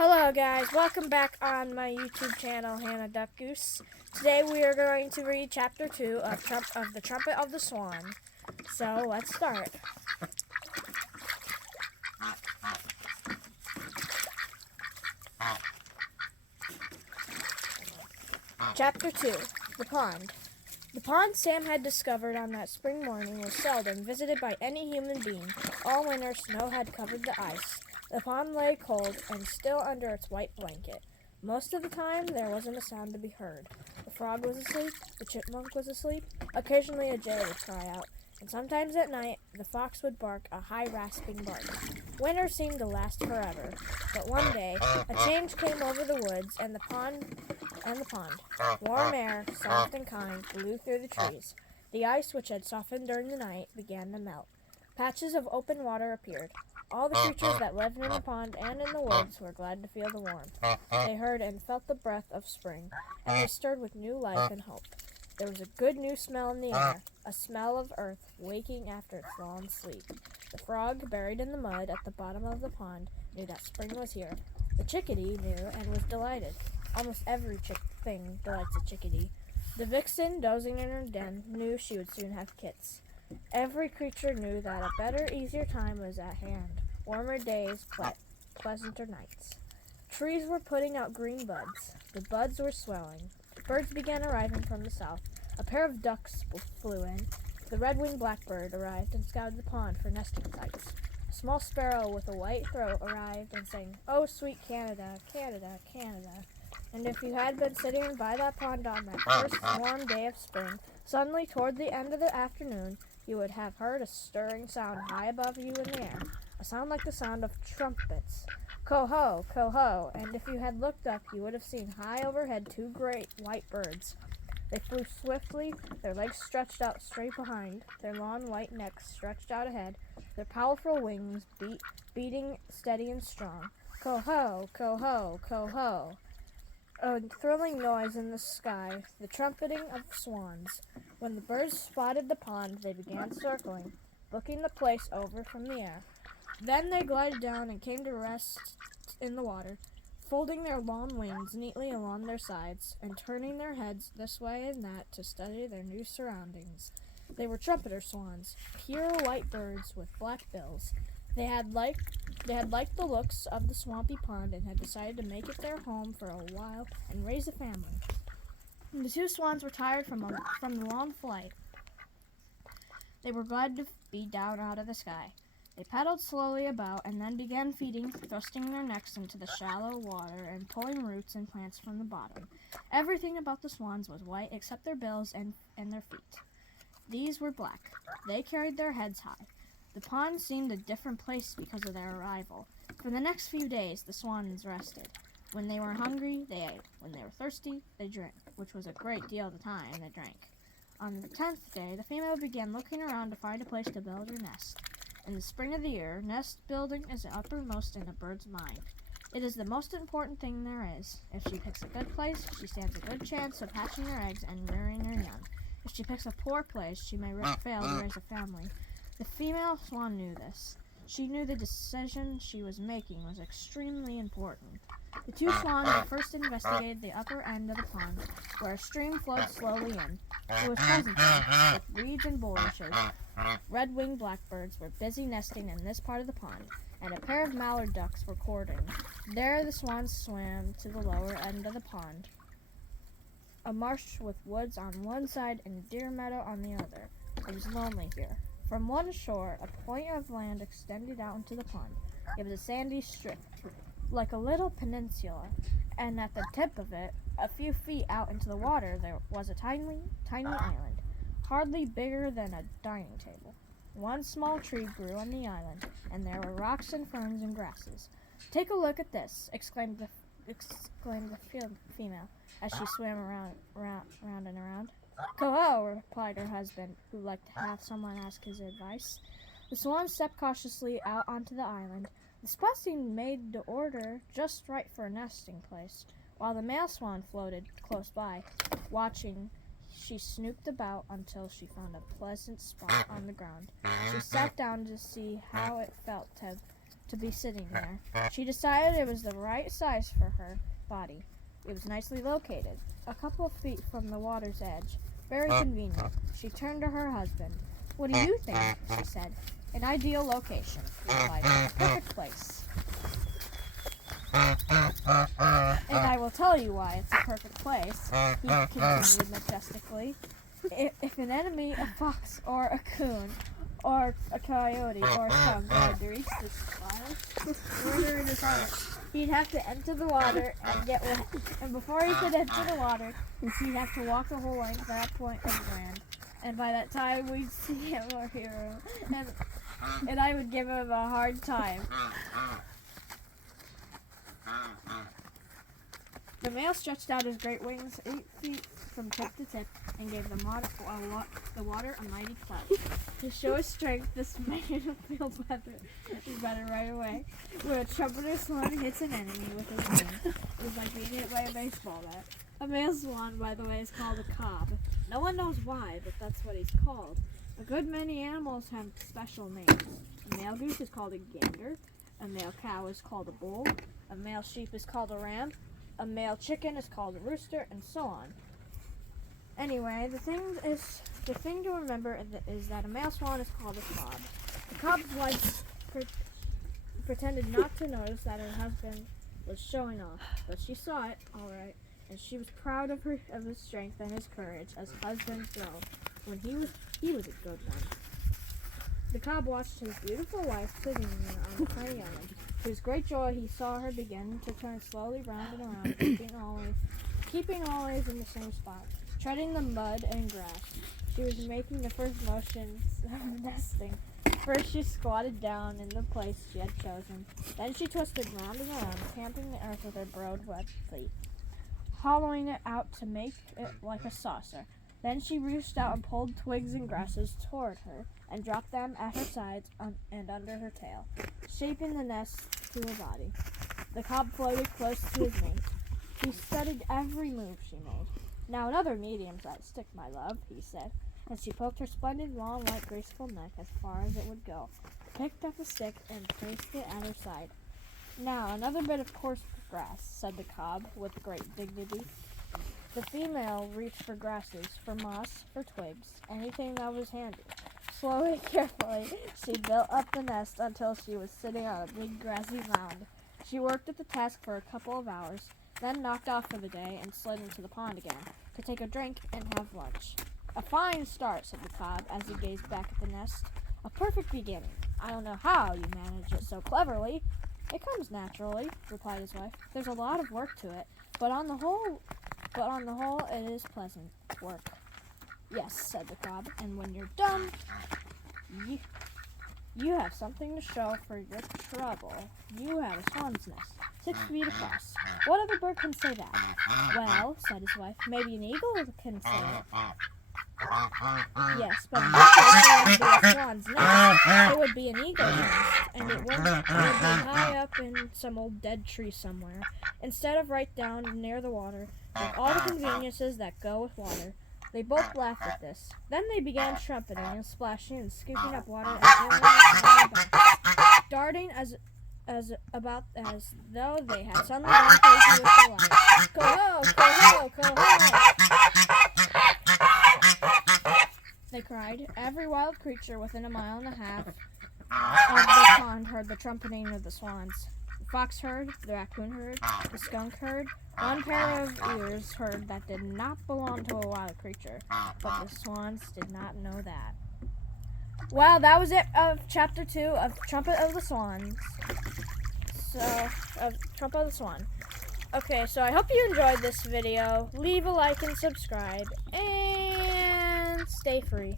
Hello guys, welcome back on my YouTube channel, Hannah Duck Goose. Today we are going to read Chapter 2 of the Trumpet of the Swan. So let's start. Chapter 2, The Pond. The pond Sam had discovered on that spring morning was seldom visited by any human being. All winter snow had covered the ice. The pond lay cold and still under its white blanket. Most of the time, there wasn't a sound to be heard. The frog was asleep, the chipmunk was asleep, occasionally a jay would cry out, and sometimes at night, the fox would bark a high rasping bark. Winter seemed to last forever, but one day, a change came over the woods and the pond. Warm air, soft and kind, blew through the trees. The ice, which had softened during the night, began to melt. Patches of open water appeared. All the creatures that lived in the pond and in the woods were glad to feel the warmth. They heard and felt the breath of spring, and they stirred with new life and hope. There was a good new smell in the air, a smell of earth waking after its long sleep. The frog, buried in the mud at the bottom of the pond, knew that spring was here. The chickadee knew and was delighted. Almost every thing delights a chickadee. The vixen, dozing in her den, knew she would soon have kits. Every creature knew that a better, easier time was at hand. Warmer days, pleasanter nights. Trees were putting out green buds. The buds were swelling. Birds began arriving from the south. A pair of ducks flew in. The red-winged blackbird arrived and scouted the pond for nesting sites. A small sparrow with a white throat arrived and sang, "Oh, sweet Canada, Canada, Canada." And if you had been sitting by that pond on that first warm day of spring, suddenly toward the end of the afternoon, you would have heard a stirring sound high above you in the air, a sound like the sound of trumpets. Ko-ho, ko-ho, and if you had looked up, you would have seen high overhead two great white birds. They flew swiftly, their legs stretched out straight behind, their long white necks stretched out ahead, their powerful wings beating steady and strong. Ko-ho, ko-ho, ko-ho. A thrilling noise in the sky, the trumpeting of swans. When the birds spotted the pond, they began circling, looking the place over from the air. Then they glided down and came to rest in the water, folding their long wings neatly along their sides and turning their heads this way and that to study their new surroundings. They were trumpeter swans, pure white birds with black bills. They had liked the looks of the swampy pond and had decided to make it their home for a while and raise a family. The two swans were tired from the long flight. They were glad to be down out of the sky. They paddled slowly about and then began feeding, thrusting their necks into the shallow water and pulling roots and plants from the bottom. Everything about the swans was white except their bills and their feet. These were black. They carried their heads high. The pond seemed a different place because of their arrival. For the next few days, the swans rested. When they were hungry, they ate. When they were thirsty, they drank, which was a great deal of the time they drank. On the 10th day, the female began looking around to find a place to build her nest. In the spring of the year, nest building is uppermost in a bird's mind. It is the most important thing there is. If she picks a good place, she stands a good chance of hatching her eggs and rearing her young. If she picks a poor place, she may fail to raise a family. The female swan knew this. She knew the decision she was making was extremely important. The two swans had first investigated the upper end of the pond, where a stream flowed slowly in. It was pleasant there, with reeds and bulrushes. Red-winged blackbirds were busy nesting in this part of the pond, and a pair of mallard ducks were courting. There the swans swam to the lower end of the pond, a marsh with woods on one side and a deer meadow on the other. It was lonely here. From one shore, a point of land extended out into the pond. It was a sandy strip, like a little peninsula, and at the tip of it, a few feet out into the water, there was a tiny island, hardly bigger than a dining table. One small tree grew on the island, and there were rocks and ferns and grasses. "Take a look at this!" exclaimed the female, as she swam around and around. "Ko-ho," replied her husband, who liked to have someone ask his advice. The swan stepped cautiously out onto the island. The spot seemed made to order just right for a nesting place. While the male swan floated close by, watching, she snooped about until she found a pleasant spot on the ground. She sat down to see how it felt to to be sitting there. She decided it was the right size for her body. It was nicely located, a couple of feet from the water's edge. Very convenient. She turned to her husband. "What do you think?" she said. "An ideal location," he replied. "A perfect place. And I will tell you why it's a perfect place," he continued majestically. "If an enemy, a fox or a coon, or a coyote or a skunk wanted to reach this spot, murder in his heart, he'd have to enter the water and get wet. And before he could enter the water, he'd have to walk the whole length of that point of land. And by that time, we'd see him our hero, and I would give him a hard time." The male stretched out his great wings 8 feet from tip to tip and gave the water a mighty clutch. To show his strength, this made him feel better right away. When a trumpeter swan hits an enemy with his wing, it is like being hit by a baseball bat. A male swan, by the way, is called a cob. No one knows why, but that's what he's called. A good many animals have special names. A male goose is called a gander. A male cow is called a bull. A male sheep is called a ram. A male chicken is called a rooster, and so on. Anyway, the thing to remember is that a male swan is called a cob. The cob's wife pretended not to notice that her husband was showing off, but she saw it all right, and she was proud of his strength and his courage, as husbands go. When he was a good one. The cob watched his beautiful wife sitting there on the tiny island. To his great joy, he saw her begin to turn slowly round and around, keeping always in the same spot, treading the mud and grass. She was making the first motions of nesting. First, she squatted down in the place she had chosen. Then she twisted round and around, tamping the earth with her broad, wet feet, hollowing it out to make it like a saucer. Then she reached out and pulled twigs and grasses toward her, and dropped them at her sides and under her tail, shaping the nest to her body. The cob floated close to his mate. He studied every move she made. "Now another medium-sized stick, my love," he said, and she poked her splendid, long, light, graceful neck as far as it would go, picked up a stick, and placed it at her side. "Now another bit of coarse grass," said the cob with great dignity. The female reached for grasses, for moss, for twigs, anything that was handy. Slowly and carefully, she built up the nest until she was sitting on a big grassy mound. She worked at the task for a couple of hours, then knocked off for the day and slid into the pond again to take a drink and have lunch. "A fine start," said the cob as he gazed back at the nest. "A perfect beginning. I don't know how you manage it so cleverly." "It comes naturally," replied his wife. "There's a lot of work to it, but on the whole, it is pleasant work." "Yes," said the cob, "and when you're done, you have something to show for your trouble. You have a swan's nest, 6 feet across. What other bird can say that?" "Well," said his wife, "maybe an eagle can say it." "Yes, but in this case it wouldn't be a swan's nest. It would be an eagle's nest, and it would be high up in some old dead tree somewhere, instead of right down near the water, with all the conveniences that go with water." They both laughed at this. Then they began trumpeting and splashing and scooping up water and filling it on their backs, darting as though they had suddenly gone crazy with delight. "Go-ho! Go-ho! Go-ho!" they cried. Every wild creature within a mile and a half of the pond heard the trumpeting of the swans. The fox heard, the raccoon heard, the skunk heard. One pair of ears heard that did not belong to a wild creature, but the swans did not know that. Well, that was it of Chapter 2 of Trumpet of the Swans. Trumpet of the Swan. Okay, so I hope you enjoyed this video. Leave a like and subscribe, and stay free.